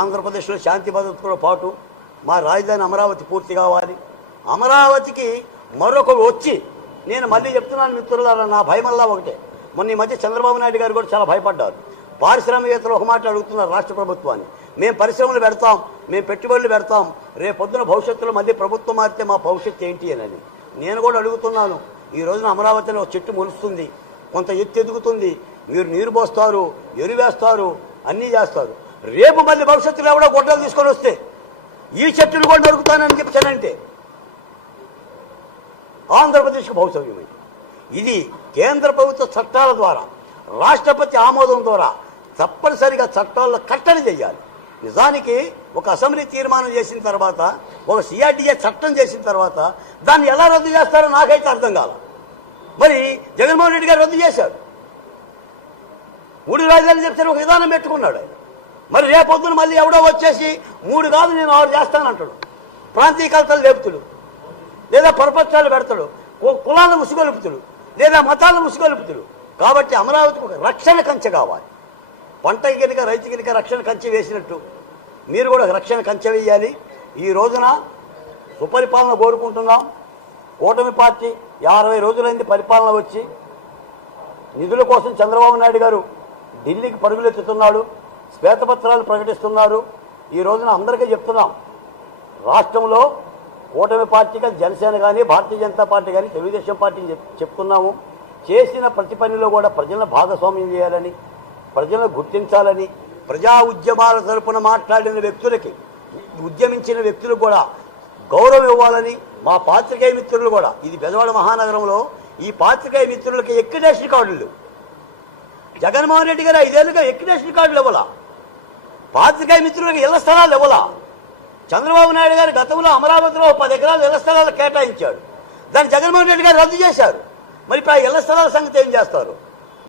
ఆంధ్రప్రదేశ్లో శాంతి భద్రతతో పాటు మా రాజధాని అమరావతి పూర్తి కావాలి. అమరావతికి మరొకరు వచ్చి, నేను మళ్ళీ చెప్తున్నాను మిత్రులారా, నా భయమల్లా ఒకటే. మొన్న ఈ మధ్య చంద్రబాబు నాయుడు గారు కూడా చాలా భయపడ్డారు. పారిశ్రామికవేత్తలు ఒక మాట అడుగుతున్నారు రాష్ట్ర ప్రభుత్వాన్ని, మేము పరిశ్రమలు పెడతాం, మేము పెట్టుబడులు పెడతాం, రేపొద్దున భవిష్యత్తులో మళ్ళీ ప్రభుత్వం మారితే మా భవిష్యత్తు ఏంటి అని నేను కూడా అడుగుతున్నాను. ఈ రోజున అమరావతిలో ఒక చెట్టు మొలుస్తుంది, కొంత ఎత్తు ఎదుగుతుంది, మీరు నీరు పోస్తారు, ఎరువేస్తారు, అన్నీ చేస్తారు. రేపు మళ్ళీ భవిష్యత్తులో ఎవడో గొడ్డలు తీసుకొని వస్తే ఈ చెట్టును కూడా నరుకుతానని చెప్పానంటే ఆంధ్రప్రదేశ్కు భవిష్యమైంది. ఇది కేంద్ర ప్రభుత్వ చట్టాల ద్వారా, రాష్ట్రపతి ఆమోదం ద్వారా తప్పనిసరిగా చట్టాల్లో కట్టడి చేయాలి. నిజానికి ఒక అసెంబ్లీ తీర్మానం చేసిన తర్వాత, ఒక సిఆర్డీఏ చట్టం చేసిన తర్వాత దాన్ని ఎలా రద్దు చేస్తారో నాకైతే అర్థం కాల. మరి జగన్మోహన్ రెడ్డి గారు రద్దు చేశాడు, 3 రాజధానులు చెప్తారు, ఒక విధానం పెట్టుకున్నాడు ఆయన. మరి రేపొద్దున మళ్ళీ ఎవడో వచ్చేసి 3 కాదు నేను 6 చేస్తానంటాడు. ప్రాంతీయ కలతలు లేపుతుడు, లేదా పరపక్షాలు పెడతాడు, కులాలను ముసుగొలుపుతుడు, లేదా మతాలను ముసుగొలుపుతుడు. కాబట్టి అమరావతికి ఒక రక్షణ కంచె కావాలి. పంటకి కనుక రైతు కనుక రక్షణ కంచె వేసినట్టు మీరు కూడా రక్షణ కంచె వేయాలి. ఈ రోజున సుపరిపాలన కోరుకుంటున్నాం. కూటమి పార్టీ 50 రోజులైంది పరిపాలన వచ్చి. నిధుల కోసం చంద్రబాబు నాయుడు గారు ఢిల్లీకి పరుగులెత్తుతున్నాడు, శ్వేతపత్రాలు ప్రకటిస్తున్నారు. ఈ రోజున అందరికీ చెప్తున్నాం, రాష్ట్రంలో కూటమి పార్టీ కానీ, జనసేన కానీ, భారతీయ జనతా పార్టీ కానీ, తెలుగుదేశం పార్టీని చెప్తున్నాము, చేసిన ప్రతి పనిలో కూడా ప్రజలను భాగస్వామ్యం చేయాలని, ప్రజలను గుర్తించాలని, ప్రజా ఉద్యమాల తరపున మాట్లాడిన వ్యక్తులకి, ఉద్యమించిన వ్యక్తులకు కూడా గౌరవం ఇవ్వాలని మా పాత్రికేయ మిత్రులు కూడా, ఇది బెజవాడ మహానగరంలో ఈ పాత్రికేయ మిత్రులకి ఎక్విడేషన్ కార్డులు, జగన్మోహన్ రెడ్డి గారు 5 ఏళ్ళుగా ఎక్విడేషన్ కార్డులు ఇవ్వాల, పాత్రికేయ మిత్రులకు ఇళ్ల స్థలాలు ఇవ్వాల. చంద్రబాబు నాయుడు గారు గతంలో అమరావతిలో 10 ఎకరాలు ఇళ్ల స్థలాలు కేటాయించాడు, దాన్ని జగన్మోహన్ రెడ్డి గారు రద్దు చేశారు. మరి ఇప్పుడు ఆ ఇళ్ల స్థలాల సంగతి ఏం చేస్తారు?